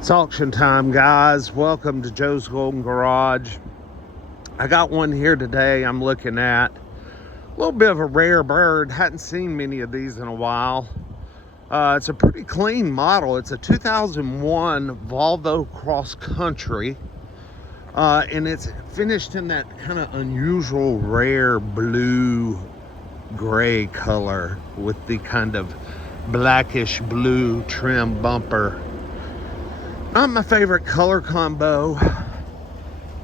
It's auction time, guys. Welcome to Joe's Golden Garage. I got one here today I'm looking at. A little bit of a rare bird. Hadn't seen many of these in a while. It's a pretty clean model. It's a 2001 Volvo Cross Country. And it's finished in that kind of unusual rare blue gray color with the kind of blackish blue trim bumper. Not my favorite color combo,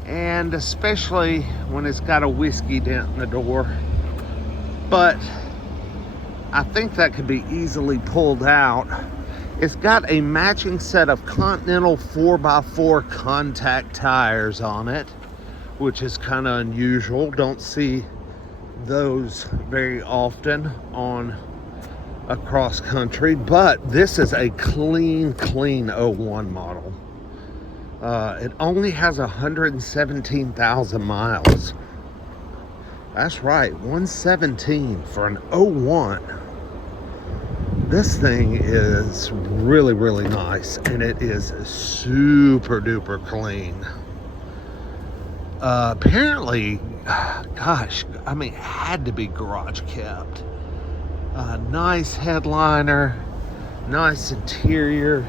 and especially when it's got a whiskey dent in the door, but I think that could be easily pulled out. It's got a matching set of Continental 4x4 contact tires on it, which is kind of unusual. Don't see those very often on a cross country, but this is a clean 01 model. It only has 117,000 miles. That's right, 117 for an 01. This thing is really nice, and it is super duper clean. Apparently, gosh, I mean, it had to be garage kept. Nice headliner, nice interior.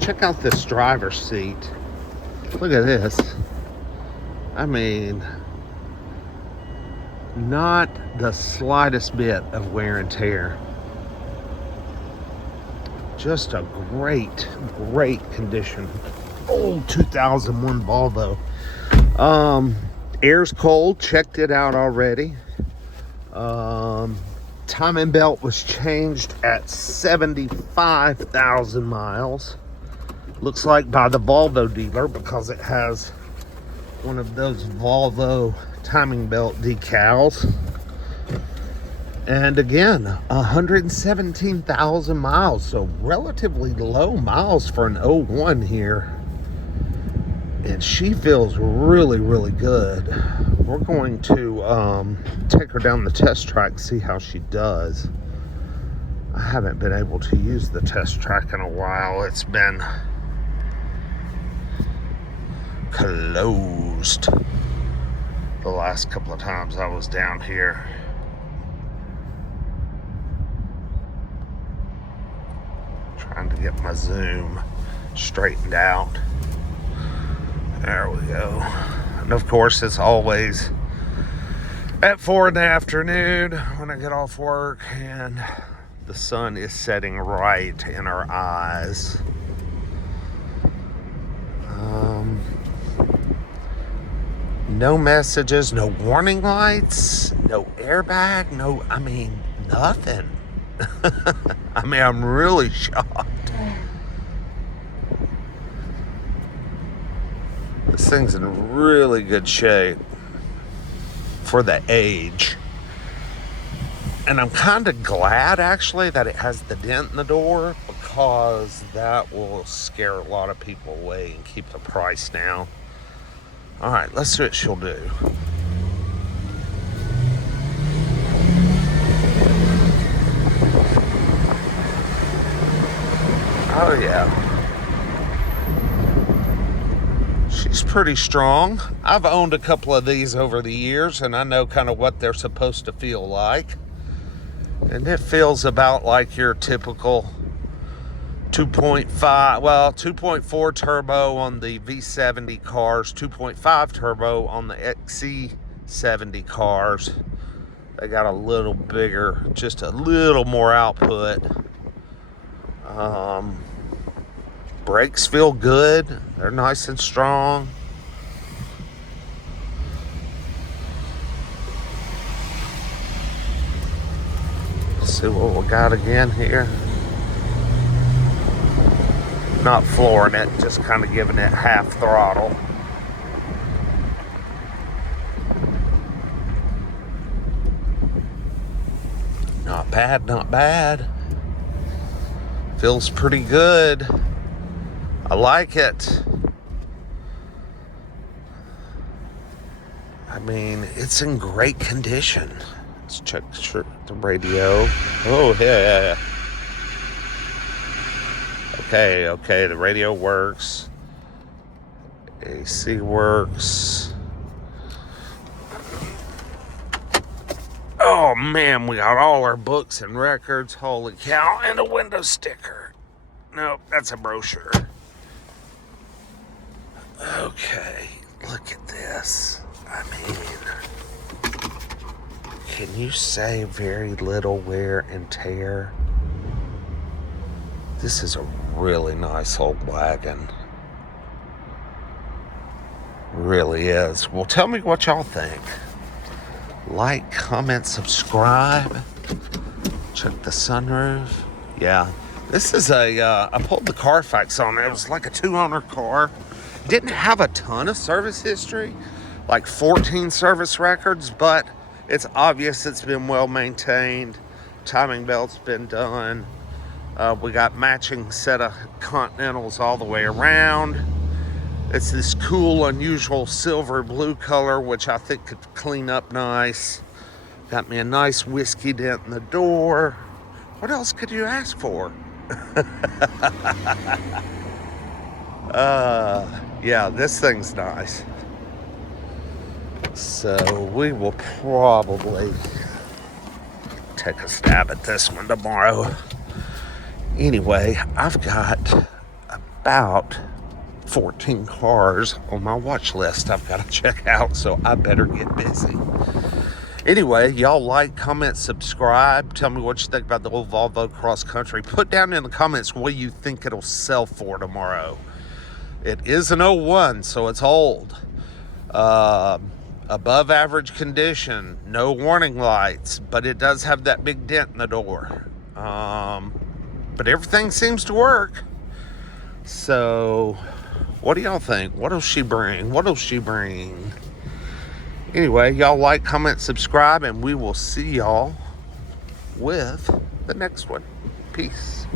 Check out this driver's seat. Look at this. I mean, not the slightest bit of wear and tear. Just a great condition. Old 2001 Volvo. Air's cold. Checked it out already. Timing belt was changed at 75,000 miles. Looks like by the Volvo dealer, because it has one of those Volvo timing belt decals. And again, 117,000 miles, so relatively low miles for an 01 here. And she feels really good. We're going to take her down the test track and see how she does. I haven't been able to use the test track in a while. It's been closed the last couple of times I was down here. Trying to get my zoom straightened out. There we go. And of course, it's always at 4 in the afternoon when I get off work and the sun is setting right in our eyes. No messages, no warning lights, no airbag, nothing. I mean, I'm really shocked. This thing's in really good shape for the age. And I'm kind of glad, actually, that it has the dent in the door, because that will scare a lot of people away and keep the price down. All right, let's see what she'll do. Oh, yeah. She's pretty strong. I've owned a couple of these over the years, and I know kind of what they're supposed to feel like. And it feels about like your typical 2.4 turbo on the V70 cars, 2.5 turbo on the Xc70 cars. They got a little bigger, just a little more output. Brakes feel good. They're nice and strong. Let's see what we got again here. Not flooring it, just kind of giving it half throttle. Not bad, not bad. Feels pretty good. I like it. I mean, it's in great condition. Let's check the radio. Oh, yeah. Okay, the radio works. AC works. Oh man, we got all our books and records. Holy cow, and a window sticker. Nope, that's a brochure. Okay, look at this. I mean, can you say very little wear and tear? This is a really nice old wagon. Really is. Well, tell me what y'all think. Like, comment, subscribe. Check the sunroof. Yeah, this is I pulled the Carfax on it. It was like a 2-owner car. Didn't have a ton of service history, like 14 service records, but it's obvious it's been well maintained. Timing belt's been done. We got matching set of Continentals all the way around. It's this cool, unusual silver blue color, which I think could clean up nice. Got me a nice whiskey dent in the door. What else could you ask for? Yeah, this thing's nice. So we will probably take a stab at this one tomorrow. Anyway, I've got about 14 cars on my watch list I've got to check out, so I better get busy. Anyway, y'all like, comment, subscribe. Tell me what you think about the old Volvo Cross Country. Put down in the comments what you think it'll sell for tomorrow. It is an '01, so it's old. Above average condition, no warning lights, but it does have that big dent in the door. But everything seems to work. So, what do y'all think? What'll she bring? What'll she bring? Anyway, y'all like, comment, subscribe, and we will see y'all with the next one. Peace.